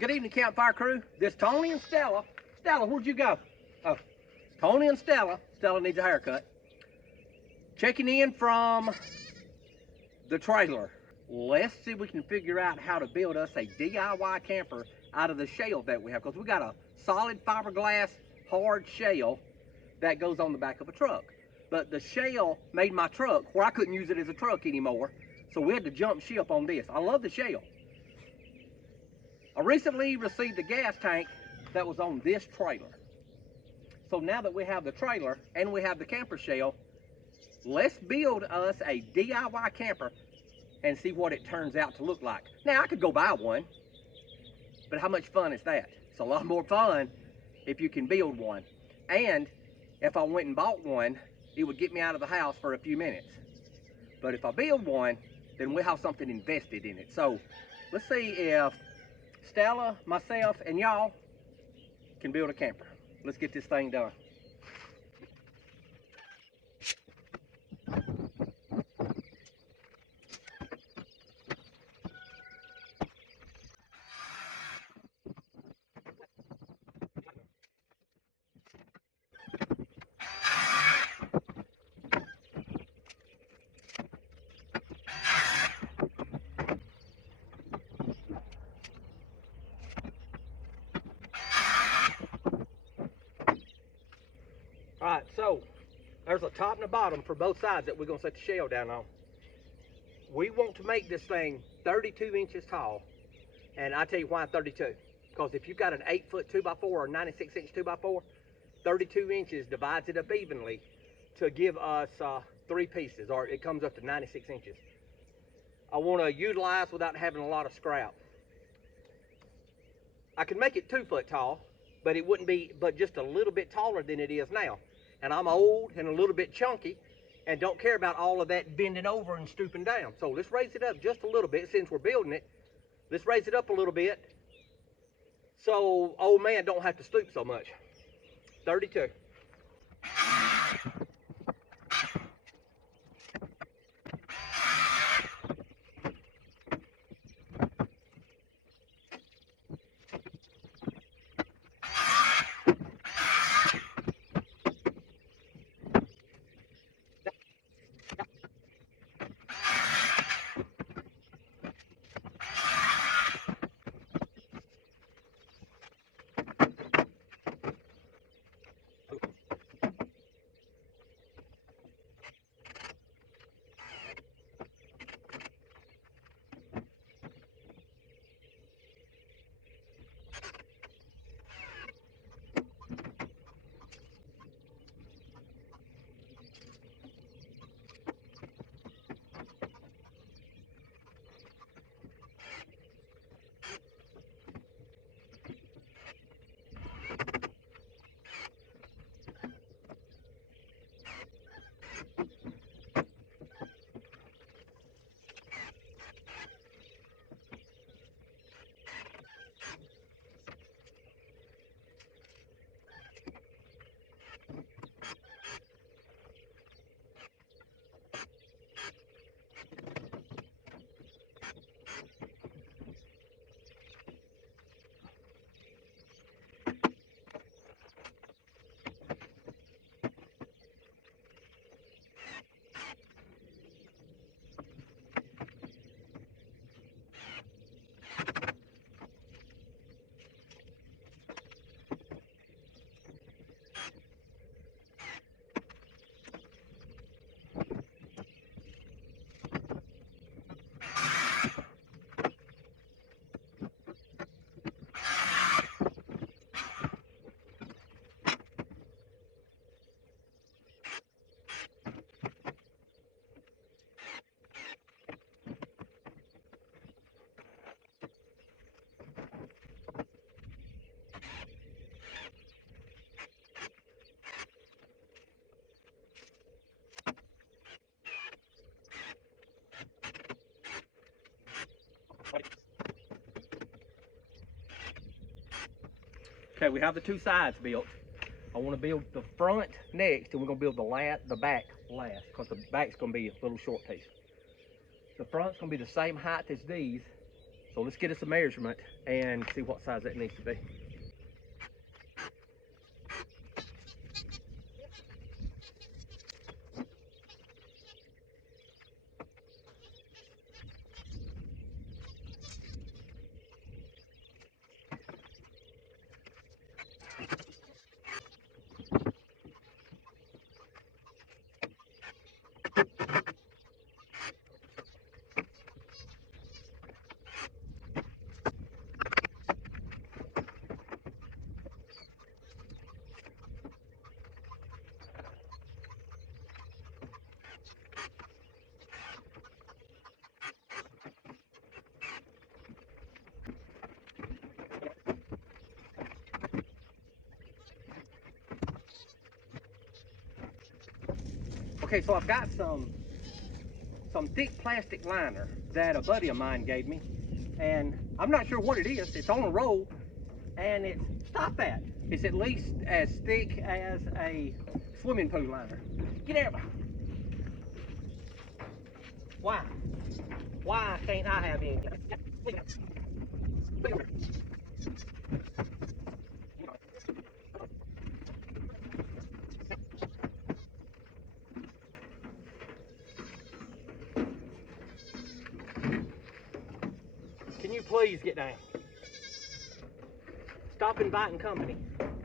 good evening, Campfire crew. This Tony and Stella. Stella, where'd you go? Oh, Tony and Stella. Stella needs a haircut. Checking in from the trailer. Let's see if we can figure out how to build us a DIY camper out of the shell that we have, because we got a solid fiberglass hard shell that goes on the back of a truck. But the shell made my truck where I couldn't use it as a truck anymore, so we had to jump ship on this. I love the shell. I recently received a gas tank that was on this trailer. So now that we have the trailer and we have the camper shell, let's build us a DIY camper and see what it turns out to look like. Now, I could go buy one, but how much fun is that? It's a lot more fun if you can build one. And if I went and bought one, it would get me out of the house for a few minutes. But if I build one, then we'll have something invested in it. So let's see if Stella, myself, and y'all can build a camper. Let's get this thing done. All right, so there's a top and a bottom for both sides that we're gonna set the shell down on. We want to make this thing 32 inches tall, and I tell you why 32. Because if you've got an 8-foot 2x4 or 96-inch 2x4, 32 inches divides it up evenly to give us 3 pieces, or it comes up to 96 inches. I want to utilize without having a lot of scrap. I can make it 2 foot tall, but it wouldn't be but just a little bit taller than it is now. And I'm old and a little bit chunky and don't care about all of that bending over and stooping down. So let's raise it up just a little bit. Since we're building it, let's raise it up a little bit so old man don't have to stoop so much. 32. Okay, we have the 2 sides built. I want to build the front next, and we're going to build the back last, because the back's going to be a little short piece. The front's going to be the same height as these, So let's get us a measurement and see what size that needs to be. Okay, so I've got some thick plastic liner that a buddy of mine gave me, and I'm not sure what it is. It's on a roll, and stop that. It's at least as thick as a swimming pool liner. Get out. Why? Why can't I have any? Can you please get down? Stop inviting company.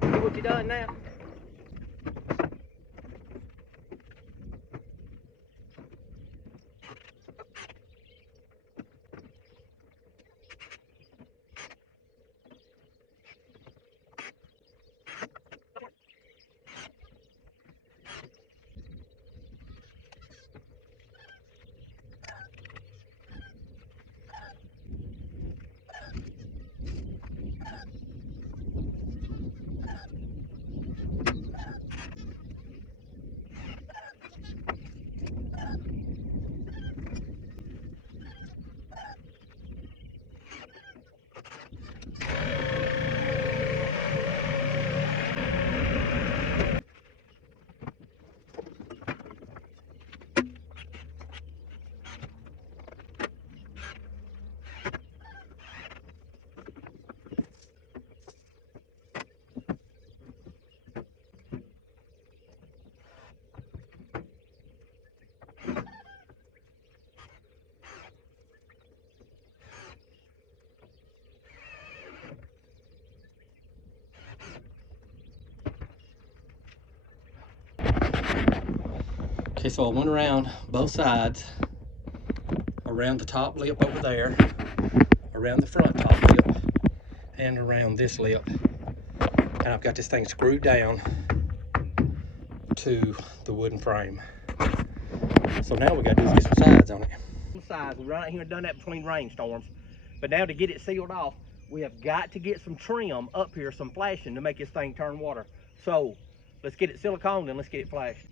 See what you done now? Okay, so I went around both sides, around the top lip over there, around the front top lip, and around this lip. And I've got this thing screwed down to the wooden frame. So now we got to do is get some sides on it. Sides, we've right here and done that between rainstorms. But now to get it sealed off, we have got to get some trim up here, some flashing to make this thing turn water. So let's get it siliconed and let's get it flashed.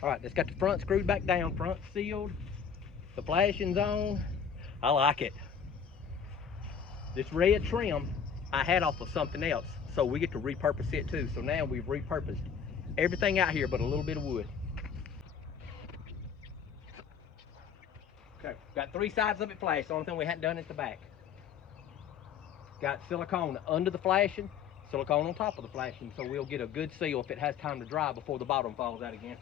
All right, it's got the front screwed back down, front sealed, the flashing's on. I like it. This red trim I had off of something else, so we get to repurpose it too. So now we've repurposed everything out here but a little bit of wood. Okay, got 3 sides of it flashed. The only thing we hadn't done is the back. Got silicone under the flashing, silicone on top of the flashing, so we'll get a good seal if it has time to dry before the bottom falls out again.